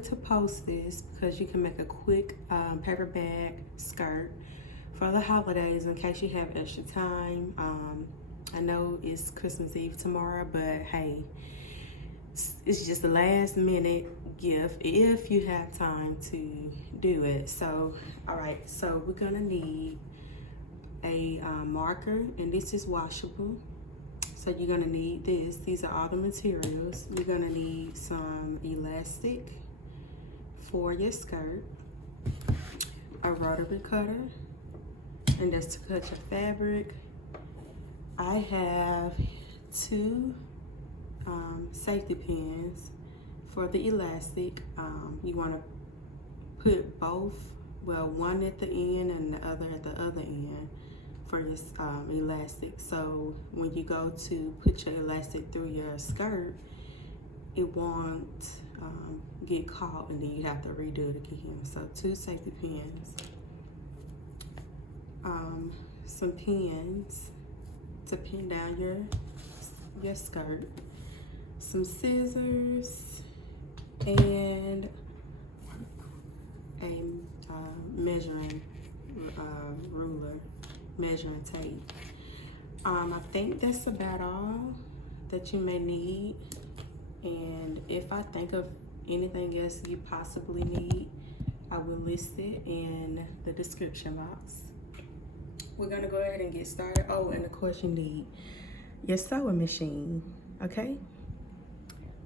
wanted to post this because you can make a quick paper bag skirt for the holidays in case you have extra time. I know it's Christmas Eve tomorrow, but hey, it's just a last minute gift if you have time to do it. So, all right, so we're gonna need a marker, and this is washable. So you're gonna need this. These are all the materials. You're gonna need some elastic for your skirt, a rotary cutter, and that's to cut your fabric. I have two safety pins for the elastic. You wanna put both, well, one at the end and the other at the other end for your elastic. So when you go to put your elastic through your skirt, it won't get caught and then you have to redo it again. So two safety pins, some pins to pin down your skirt, some scissors, and a measuring ruler, measuring tape. I think that's about all that you may need, and if I think of anything else you possibly need, I will list it in the description box. We're gonna go ahead and get started. Oh, and of course you need your sewing machine, okay?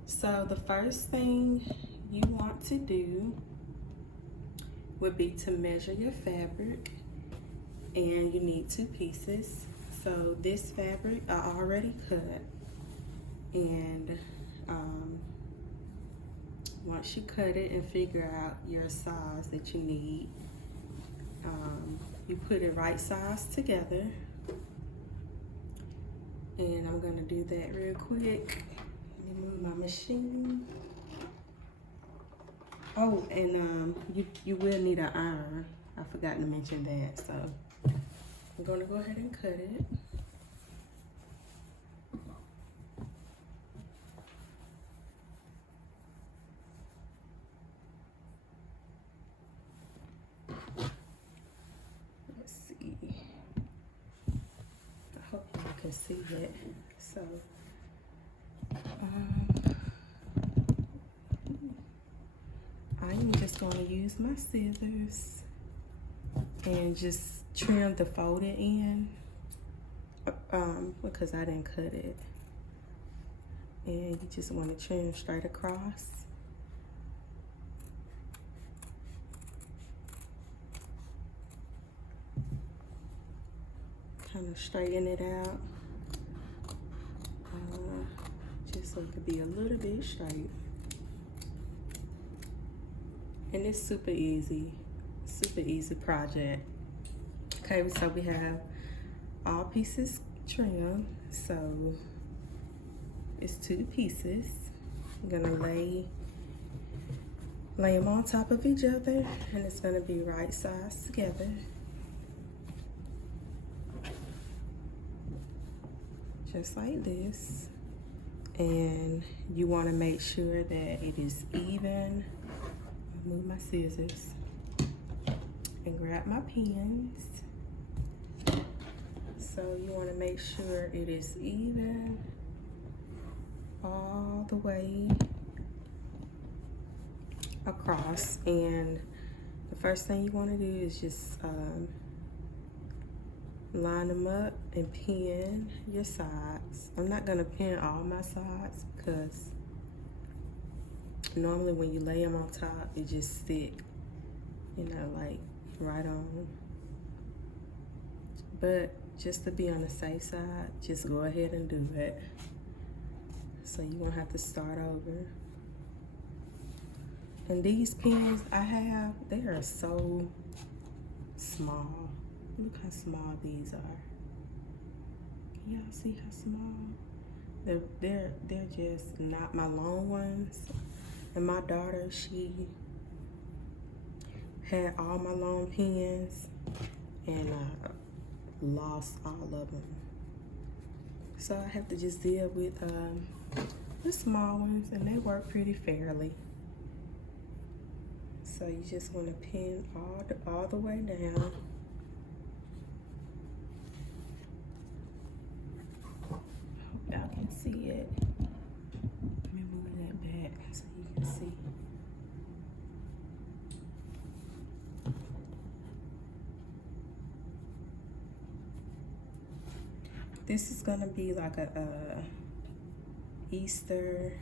So the first thing you want to do would be to measure your fabric, and you need 2 pieces. So this fabric I already cut, and once you cut it and figure out your size that you need, you put it right size together, and I'm gonna do that real quick. Let me move my machine. Oh, and you will need an iron. I forgot to mention that, so I'm gonna go ahead and cut it. Let's see. I hope you can see that. So, I'm just going to use my scissors and just trim the folded end because I didn't cut it. And you just want to trim straight across. Kind of straighten it out just so it could be a little bit straight. And it's super easy project. Okay, so we have all pieces trimmed. So it's 2 pieces. I'm gonna lay them on top of each other, and it's gonna be right size together. Just like this. And you wanna make sure that it is even. Move my scissors and grab my pins. So you want to make sure it is even all the way across. And the first thing you want to do is just line them up and pin your sides. I'm not going to pin all my sides because normally when you lay them on top, it just stick, you know, like right on. But just to be on the safe side, just go ahead and do it. So you won't have to start over. And these pins I have, they are so small. Look how small these are. Can y'all see how small? They're just not my long ones. And my daughter, she had all my long pins, and I lost all of them. So I have to just deal with the small ones, and they work pretty fairly. So you just want to pin all the way down. Hope y'all can see it. Let me move that back so you can see. This is gonna be like a Easter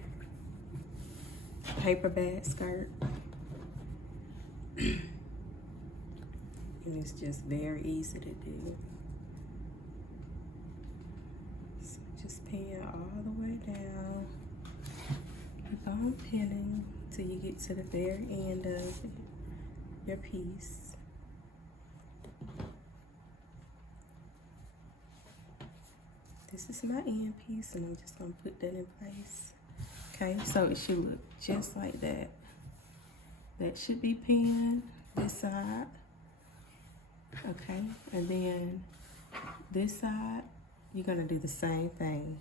paper bag skirt. And it's just very easy to do. So just pin all the way down. Keep on pinning till you get to the very end of your piece. This is my end piece, and I'm just gonna put that in place. Okay, so it should look just like that. That should be pinned this side. Okay, and then this side, you're gonna do the same thing.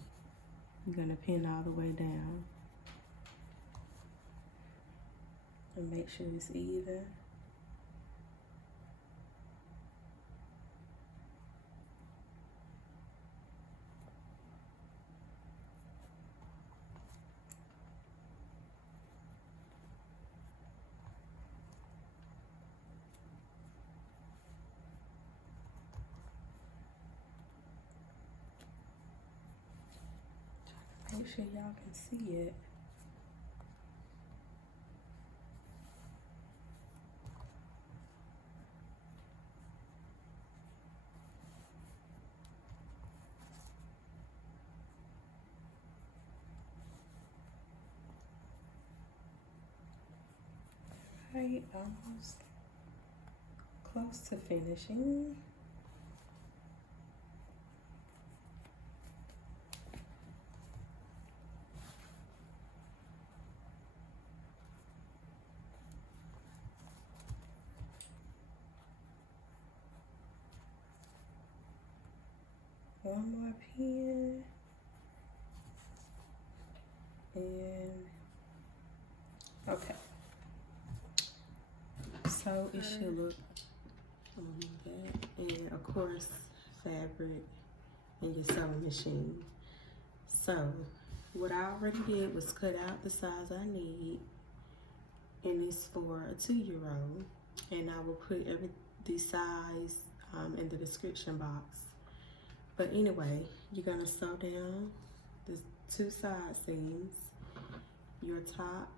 You're gonna pin all the way down. And make sure it's even. Make sure y'all can see it. Right, almost close to finishing. One more pin, and okay. So it should look like that, and of course, fabric and your sewing machine. So what I already did was cut out the size I need, and it's for a 2-year-old. And I will put the size in the description box. But anyway, you're gonna sew down the 2 side seams. Your top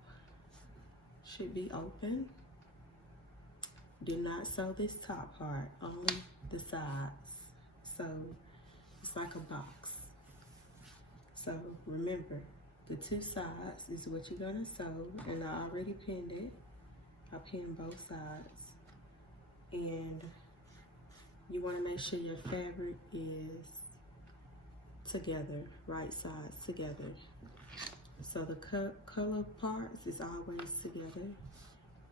should be open. Do not sew this top part, only the sides. So it's like a box. So remember, the 2 sides is what you're gonna sew, and I already pinned it. I pinned both sides. And you wanna make sure your fabric is together, right sides together. So the color parts is always together.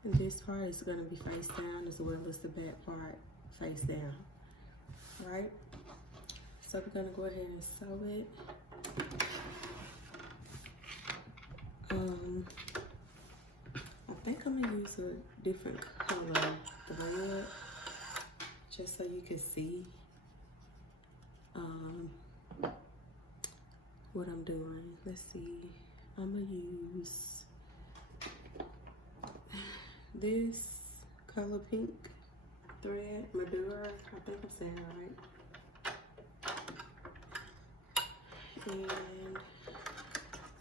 And this part is gonna be face down as well as the back part face down, right? So we're gonna go ahead and sew it. I think I'm gonna use a different color thread just so you can see what I'm doing. Let's see, I'm gonna use this color pink thread, Madura, I think I'm saying it right. And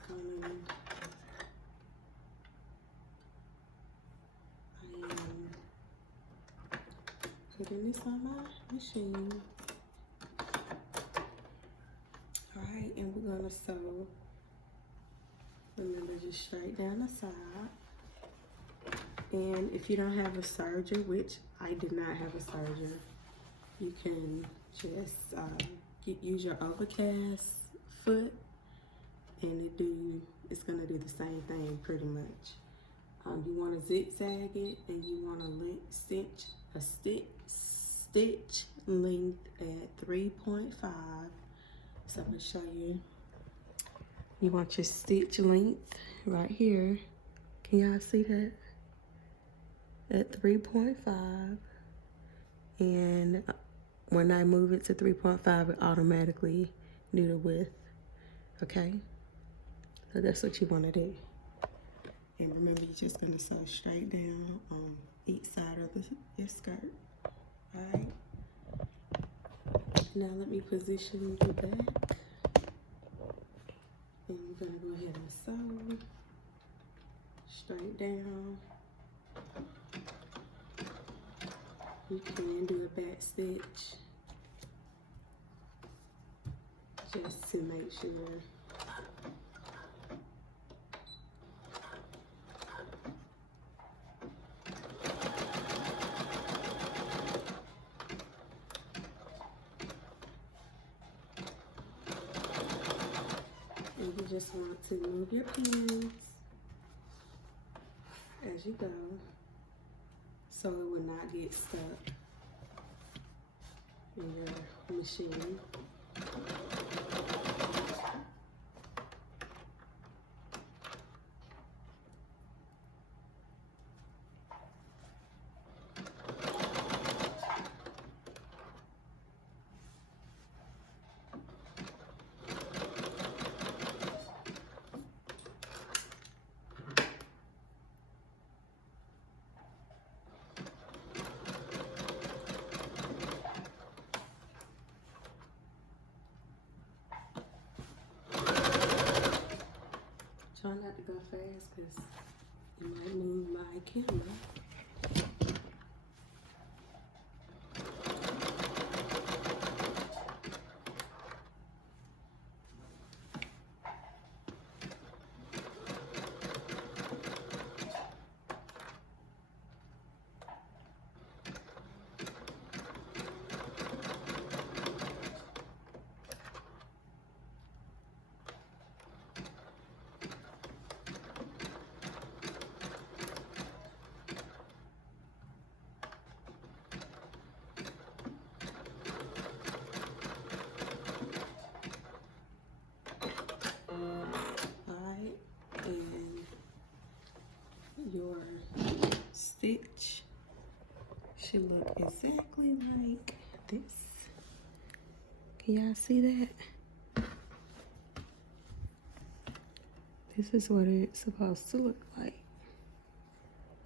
I am putting this on my machine. Alright, and we're gonna sew, remember, just straight down the side. And if you don't have a serger, which I did not have a serger, you can just use your overcast foot, and it's gonna do the same thing pretty much. You want to zigzag it, and you want to stitch length at 3.5. So I'm gonna show you. You want your stitch length right here. Can y'all see that? at 3.5, and when I move it to 3.5, it automatically do the width. Okay, so that's what you want to do. And remember, you're just going to sew straight down on each side of your skirt. All right. Now let me position the back. And you're going to go ahead and sew straight down. You can do a back stitch just to make sure. And you just want to move your pins as you go so it will not get stuck in your machine. Try not to go fast because you might move my camera. Your stitch should look exactly like this. Can y'all see that? This is what it's supposed to look like.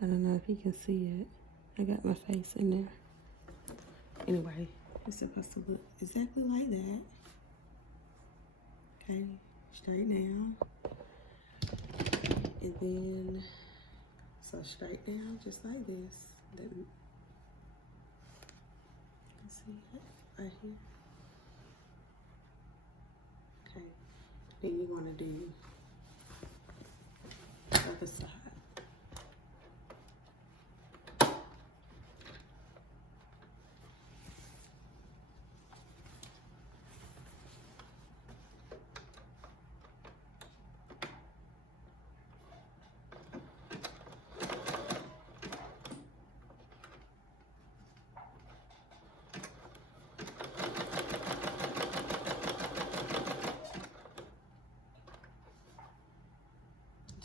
I don't know if you can see it. I got my face in there. Anyway, it's supposed to look exactly like that. Okay, straight down. And then so straight down, just like this. Then you can see it right here. Okay. Then you want to do the other side.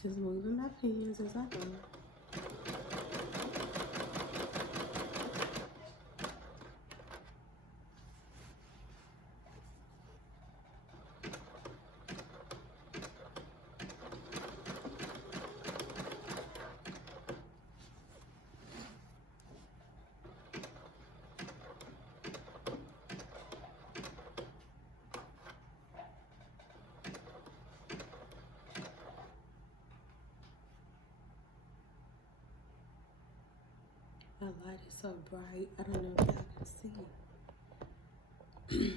Just moving my pins as I go. My light is so bright, I don't know if y'all can see it.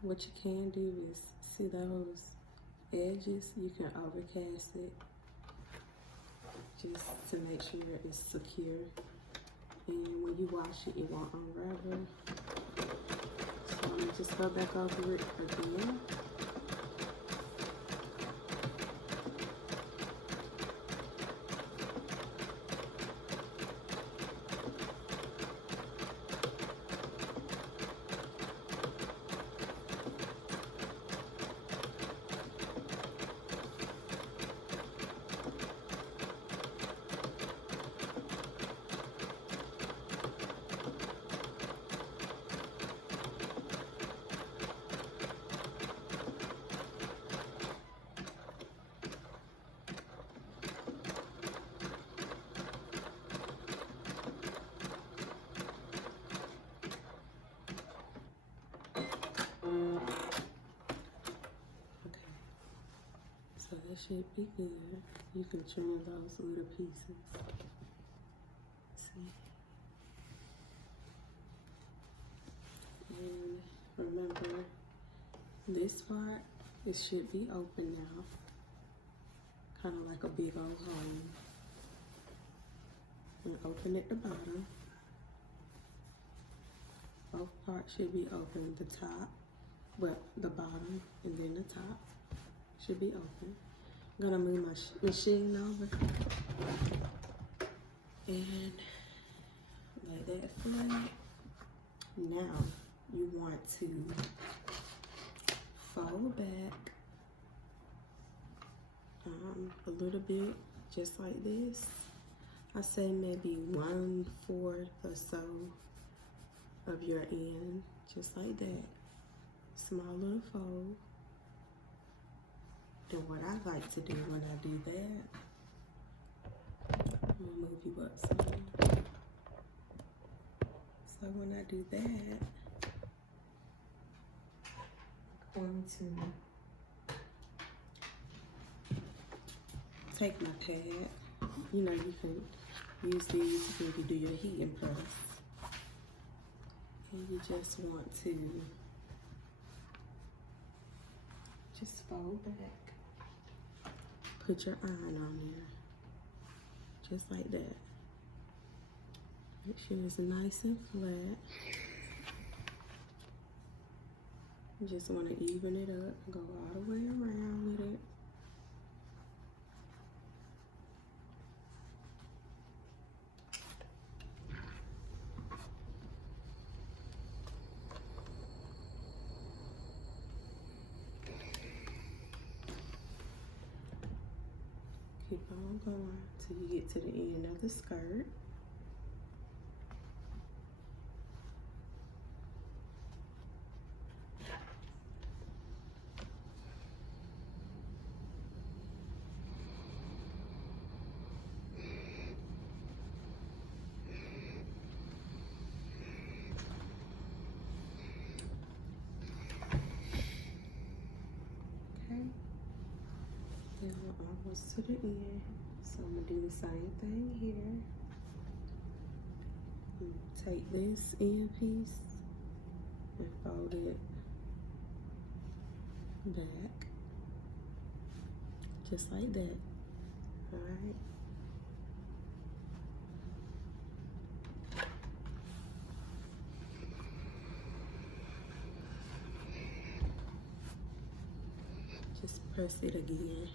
What you can do is, see those edges, you can overcast it just to make sure it's secure. And when you wash it, it won't unravel. So I'm gonna just go back over it again. Okay, so that should be good. You can trim those little pieces. See? And remember, this part, it should be open now. Kind of like a big old hole. And open at the bottom. Both parts should be open. The top, well, the bottom, and then the top should be open. I'm gonna move my machine over and lay that flat. Now you want to fold back a little bit, just like this. I say maybe 1/4 or so of your end, just like that. Small little fold. And what I like to do when I do that, I'm gonna move you up some. So when I do that, I'm going to take my pad. You know, you can use these when you do your heating press. And you just want to just fold back. Put your iron on there, just like that. Make sure it's nice and flat. You just want to even it up, go all the way around with it. Keep on going till you get to the end of the skirt. Okay. Now we're almost to the end, so I'm gonna do the same thing here. Take this end piece and fold it back, just like that. All right. Just press it again.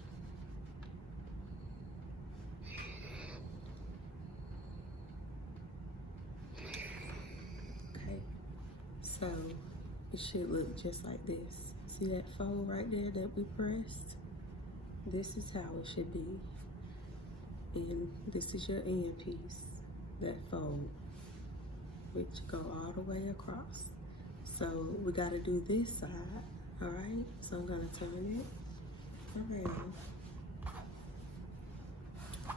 So it should look just like this. See that fold right there that we pressed? This is how it should be. And this is your end piece, that fold, which go all the way across. So we gotta do this side, all right? So I'm gonna turn it around.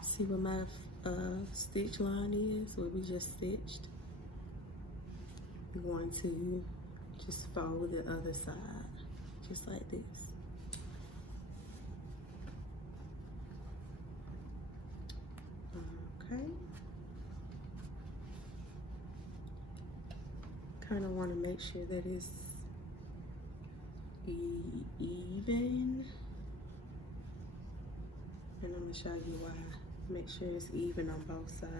See where my stitch line is, where we just stitched? We're going to just fold the other side, just like this. Okay. Kind of want to make sure that it's even. And I'm gonna show you why. Make sure it's even on both sides.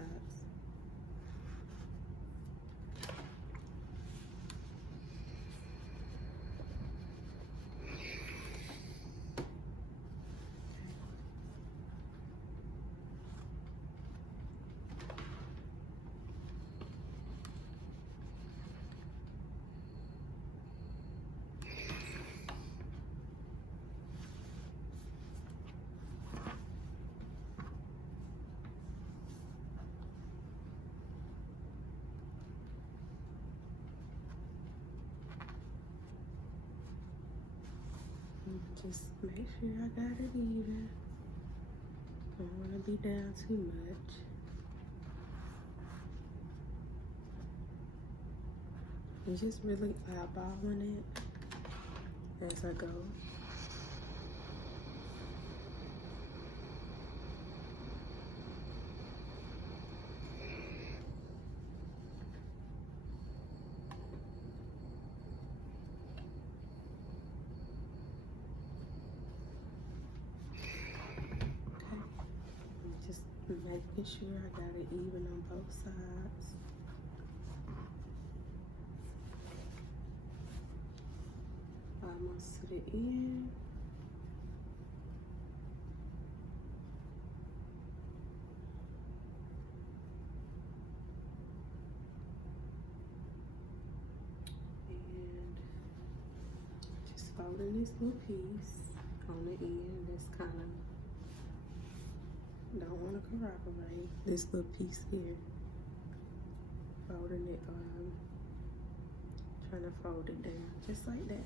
Just make sure I got it even. Don't want to be down too much. And just really eyeballing it as I go. Making sure I got it even on both sides. Almost to the end. And just folding this little piece on the end. That's kind of, don't want to corroborate this little piece here. Folding it, trying to fold it down just like that.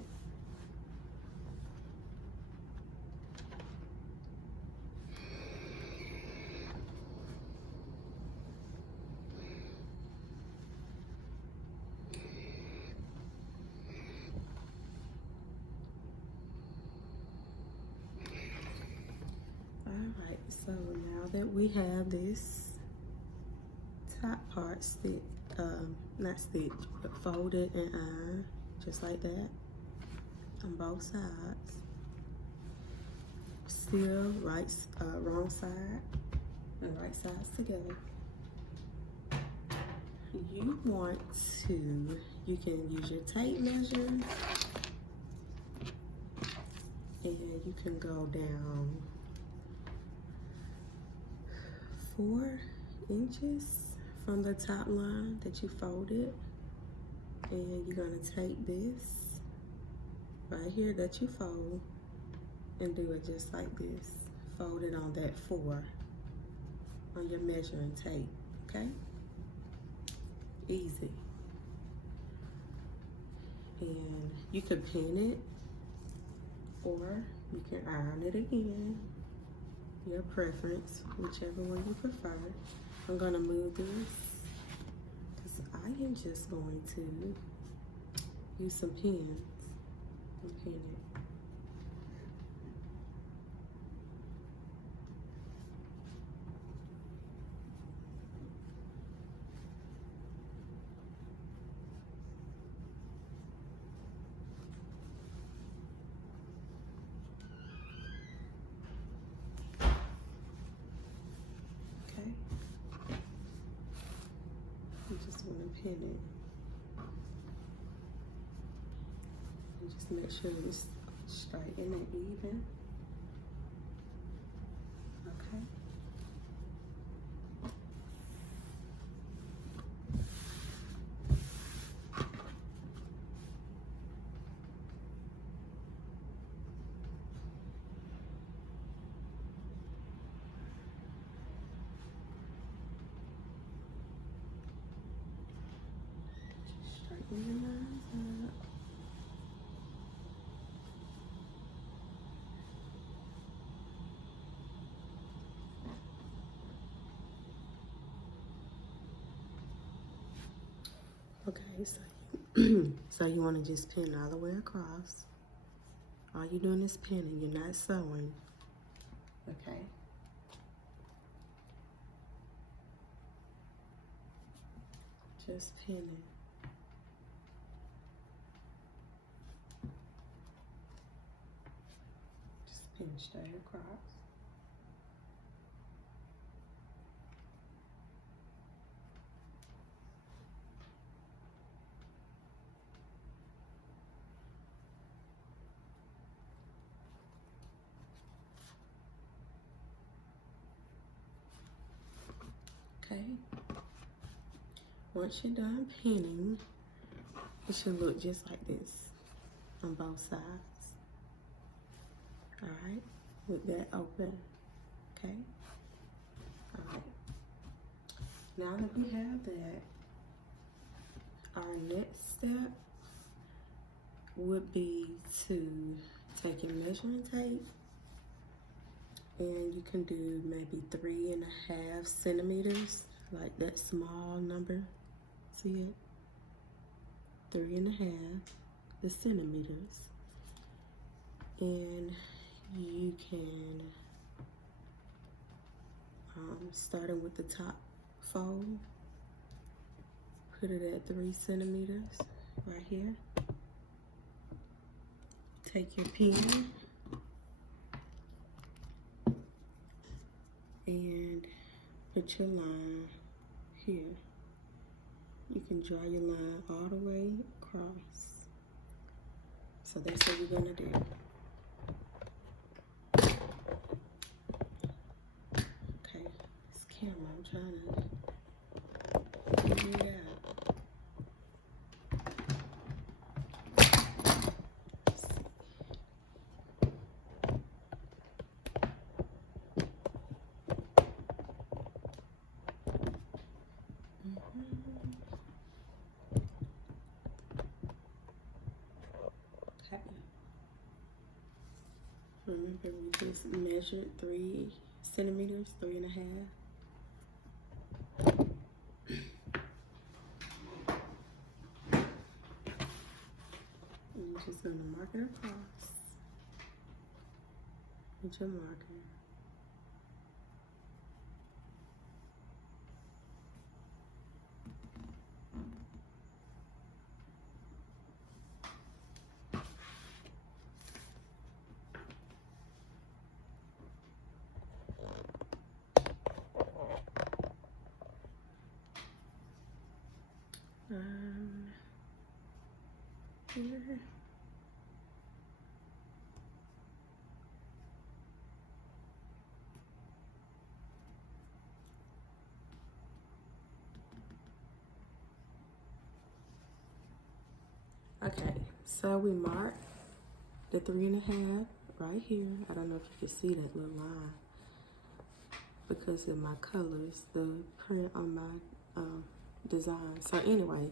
Alright, so now that we have this top part stitched, not stitched, but folded and ironed, just like that, on both sides. Still wrong side and right sides together. You want to, you can use your tape measure, and you can go down 4 inches from the top line that you folded, and you're going to take this right here that you fold and do it just like this. Fold it on that 4 on your measuring tape, okay? Easy. And you could pin it, or you can iron it again. Your preference, whichever one you prefer. I'm gonna move this because I am just going to use some pins and pin it. Pin it. And just make sure it's straight and even. Okay. Straighten your lines up. Okay, so you want to just pin all the way across. All you're doing is pinning, you're not sewing. Okay. Just pinning. and straight across. Okay. Once you're done pinning, it should look just like this on both sides. All right, with that open. Okay. All right. Now that we have that, our next step would be to take your measuring tape, and you can do maybe 3.5 centimeters, like that small number. See it? 3.5 the centimeters. And you can, starting with the top fold, put it at 3 centimeters right here. Take your pen and put your line here. You can draw your line all the way across. So that's what we're gonna do. Okay, this camera, I'm trying to figure it out. Remember, we just measured 3 centimeters, 3.5. And you're just gonna mark it across with your marker. Here. Okay, so we marked the 3.5 right here. I don't know if you can see that little line because of my colors, the print on my design. So anyway,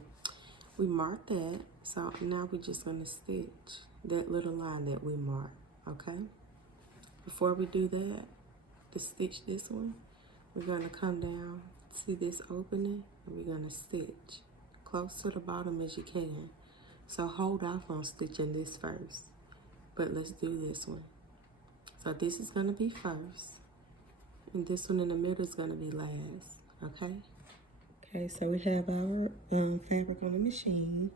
we marked that. So now we're just gonna stitch that little line that we marked, okay? Before we do that, to stitch this one, we're gonna come down, see this opening, and we're gonna stitch close to the bottom as you can. So hold off on stitching this first, but let's do this one. So this is gonna be first, and this one in the middle is gonna be last, okay? Okay, so we have our fabric on the machine.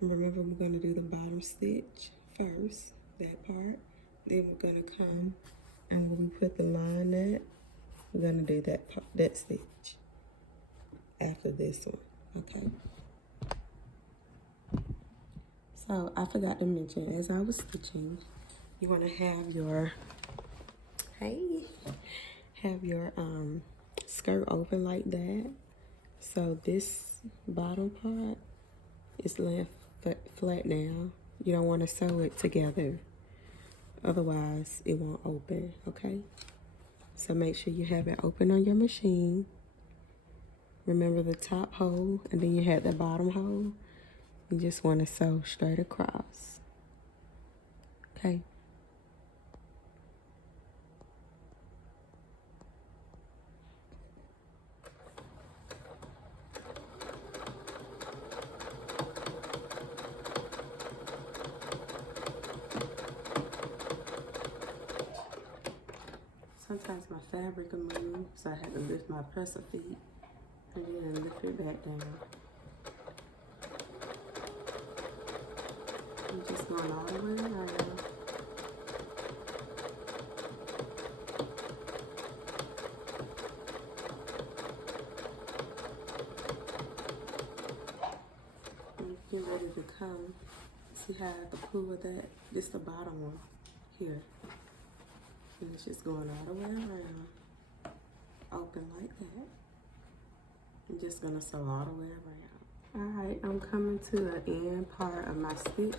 And remember, we're gonna do the bottom stitch first, that part. Then we're gonna come, and when we put the line at, we're gonna do that part, that stitch after this one, okay? So I forgot to mention, as I was stitching, you wanna have your, have your skirt open like that. So this bottom part is laying flat now. You don't want to sew it together, otherwise it won't open, okay? So make sure you have it open on your machine. Remember the top hole, and then you have the bottom hole. You just want to sew straight across, okay? Sometimes my fabric will move, so I have to lift my presser feet and then lift it back down. I'm just going all the way around. how I have to pull that? This the bottom one here. And it's just going all the way around. Open like that. I'm just gonna sew all the way around. Alright, I'm coming to the end part of my stitch.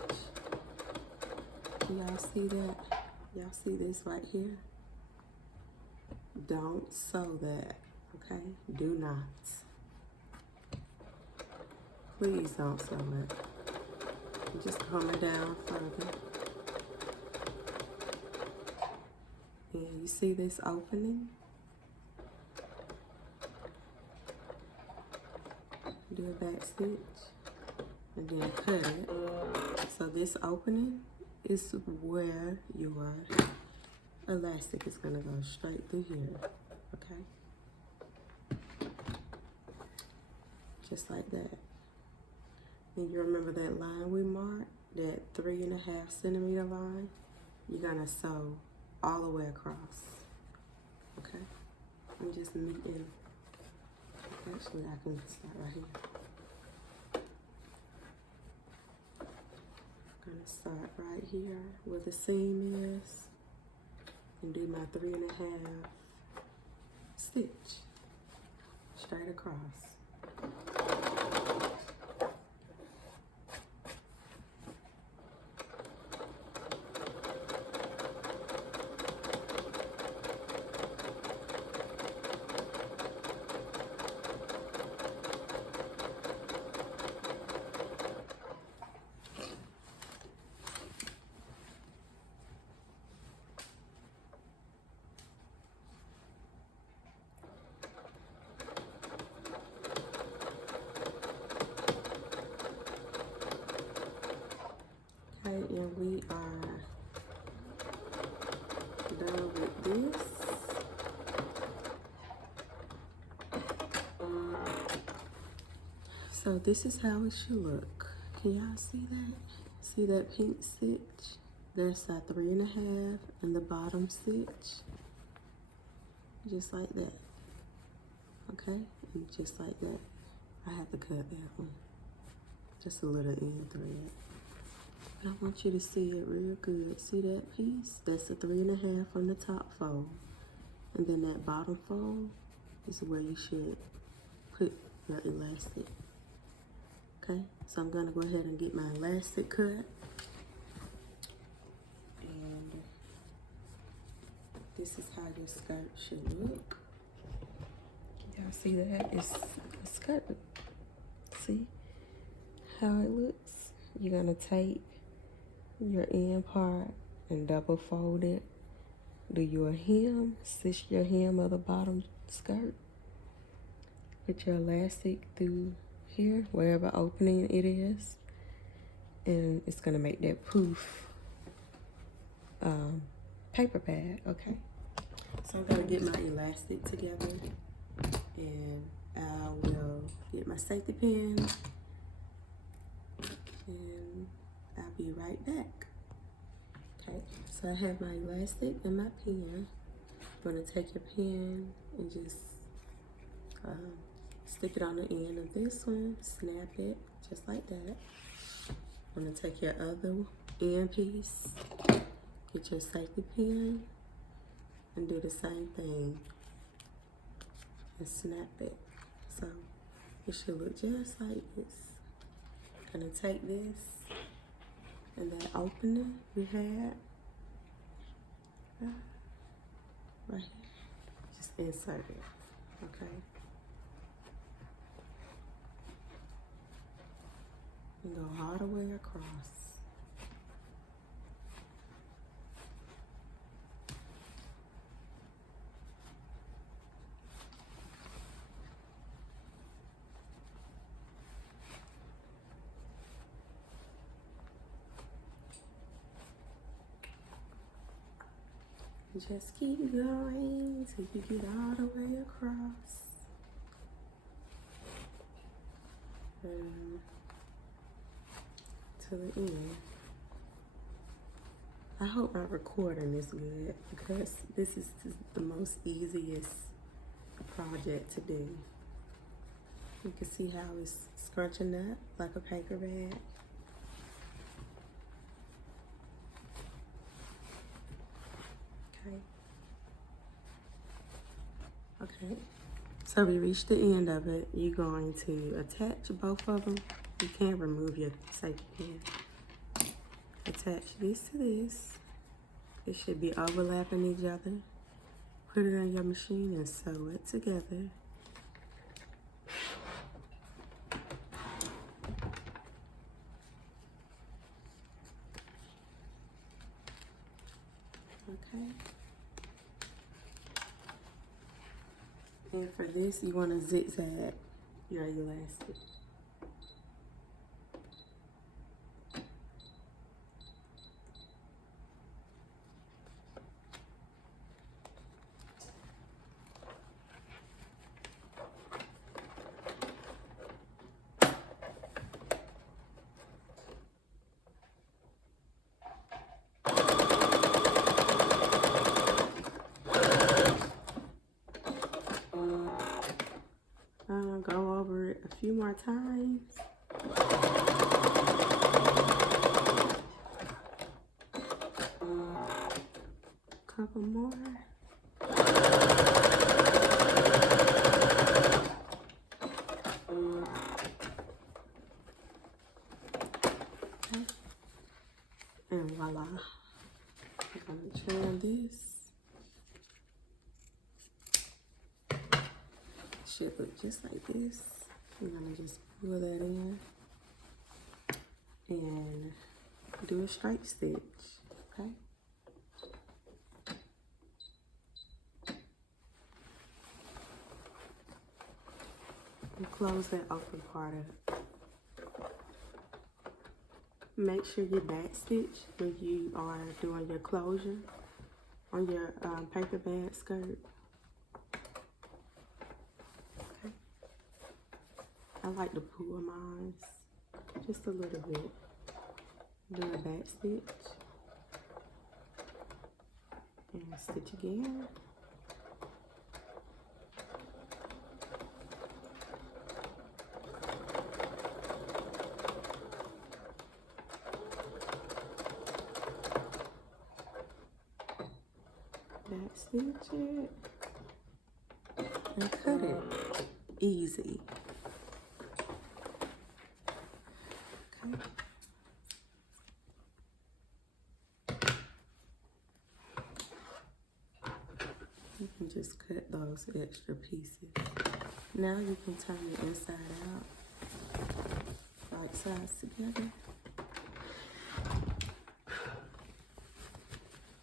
Y'all see that? Y'all see this right here? Don't sew that, okay? Do not. Please don't sew it. I'm just coming down further. And you see this opening? Do a back stitch and then cut it. So this opening is where your elastic is gonna go straight through here, okay? Just like that. And you remember that line we marked, that 3.5 centimeter line? You're gonna sew all the way across, okay? I'm just meeting. Actually, I can start right here. I'm gonna start right here where the seam is and do my 3.5 stitch straight across. And we are done with this. So this is how it should look. Can y'all see that? See that pink stitch? There's that 3.5 in the bottom stitch. Just like that. Okay? And just like that. I have to cut that one. Just a little end thread. I want you to see it real good. See that piece? That's the 3.5 on the top fold. And then that bottom fold is where you should put your elastic. Okay, so I'm gonna go ahead and get my elastic cut. And this is how your skirt should look. Y'all see that? It's a skirt. See how it looks? You're gonna take your end part and double fold it. Do your hem, stitch your hem of the bottom skirt. Put your elastic through here, wherever opening it is, and it's gonna make that poof paper bag. Okay, so I'm gonna get my elastic together, and I will get my safety pin, and I'll be right back. Okay, so I have my elastic and my pin. I'm gonna take your pin and just stick it on the end of this one, snap it just like that. I'm gonna take your other end piece, get your safety pin, and do the same thing and snap it. So it should look just like this. I'm gonna take this and that opener we had right here, just insert it, okay? And go all the way across. Just keep going till you get all the way across. To the end. I hope my recording is good because this is the most easiest project to do. You can see how it's scrunching up like a paper bag. So we reached the end of it. You're going to attach both of them. You can't remove your safety pin. Attach this to this. It should be overlapping each other. Put it on your machine and sew it together. Okay. And for this, you want to zigzag your elastic. Go over it a few more times. Couple more. Okay. And voila. I'm gonna trim this. Should look just like this. I'm gonna just pull that in and do a straight stitch, okay? And close that open part up. Make sure you back stitch when you are doing your closure on your paper bag skirt. I like to pull mine just a little bit. Do a back stitch and stitch again. Back stitch it and cut it. Easy. You can just cut those extra pieces. Now you can turn it inside out, right sides together.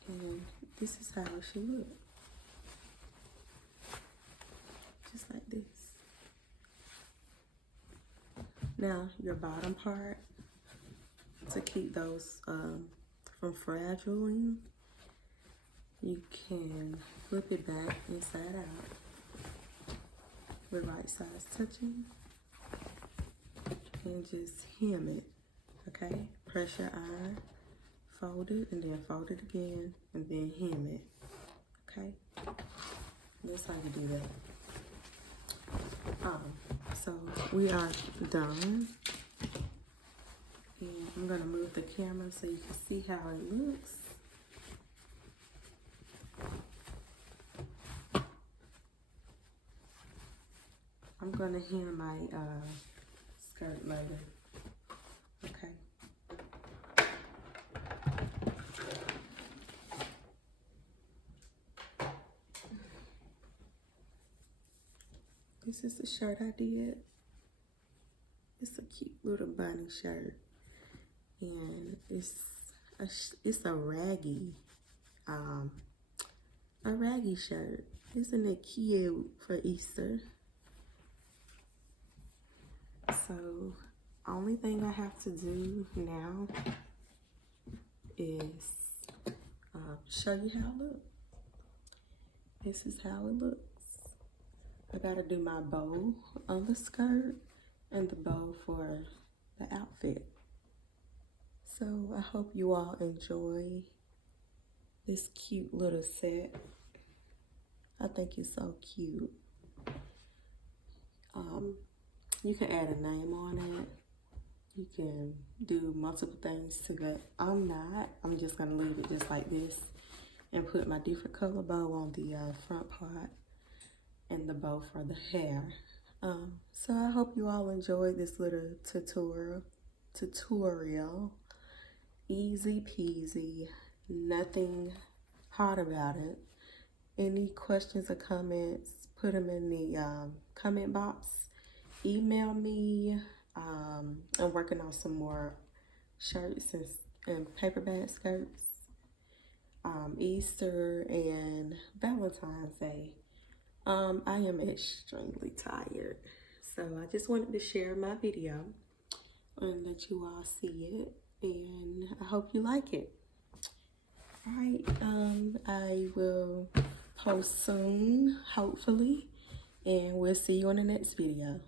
And this is how it should look. Just like this. Now your bottom part, to keep those from fragiling, you can flip it back inside out with right sides touching and just hem it, okay? Press your iron, fold it, and then fold it again, and then hem it, okay? That's how you do that. So we are done. And I'm gonna move the camera so you can see how it looks. I'm gonna hem my skirt later, okay? This is the shirt I did. It's a cute little bunny shirt. And it's a raggy shirt. Isn't it cute for Easter? So only thing I have to do now is show you how it looks. This is how it looks. I gotta do my bow on the skirt and the bow for the outfit. So I hope you all enjoy this cute little set. I think it's so cute. You can add a name on it. You can do multiple things to it. I'm just gonna leave it just like this and put my different color bow on the front part. and the bow for the hair. So I hope you all enjoyed this little tutorial. Easy peasy, nothing hard about it. Any questions or comments, put them in the comment box. Email me. I'm working on some more shirts and paperback skirts. Easter and Valentine's Day. I am extremely tired, so I just wanted to share my video and let you all see it, and I hope you like it. All right, I will post soon, hopefully, and we'll see you on the next video.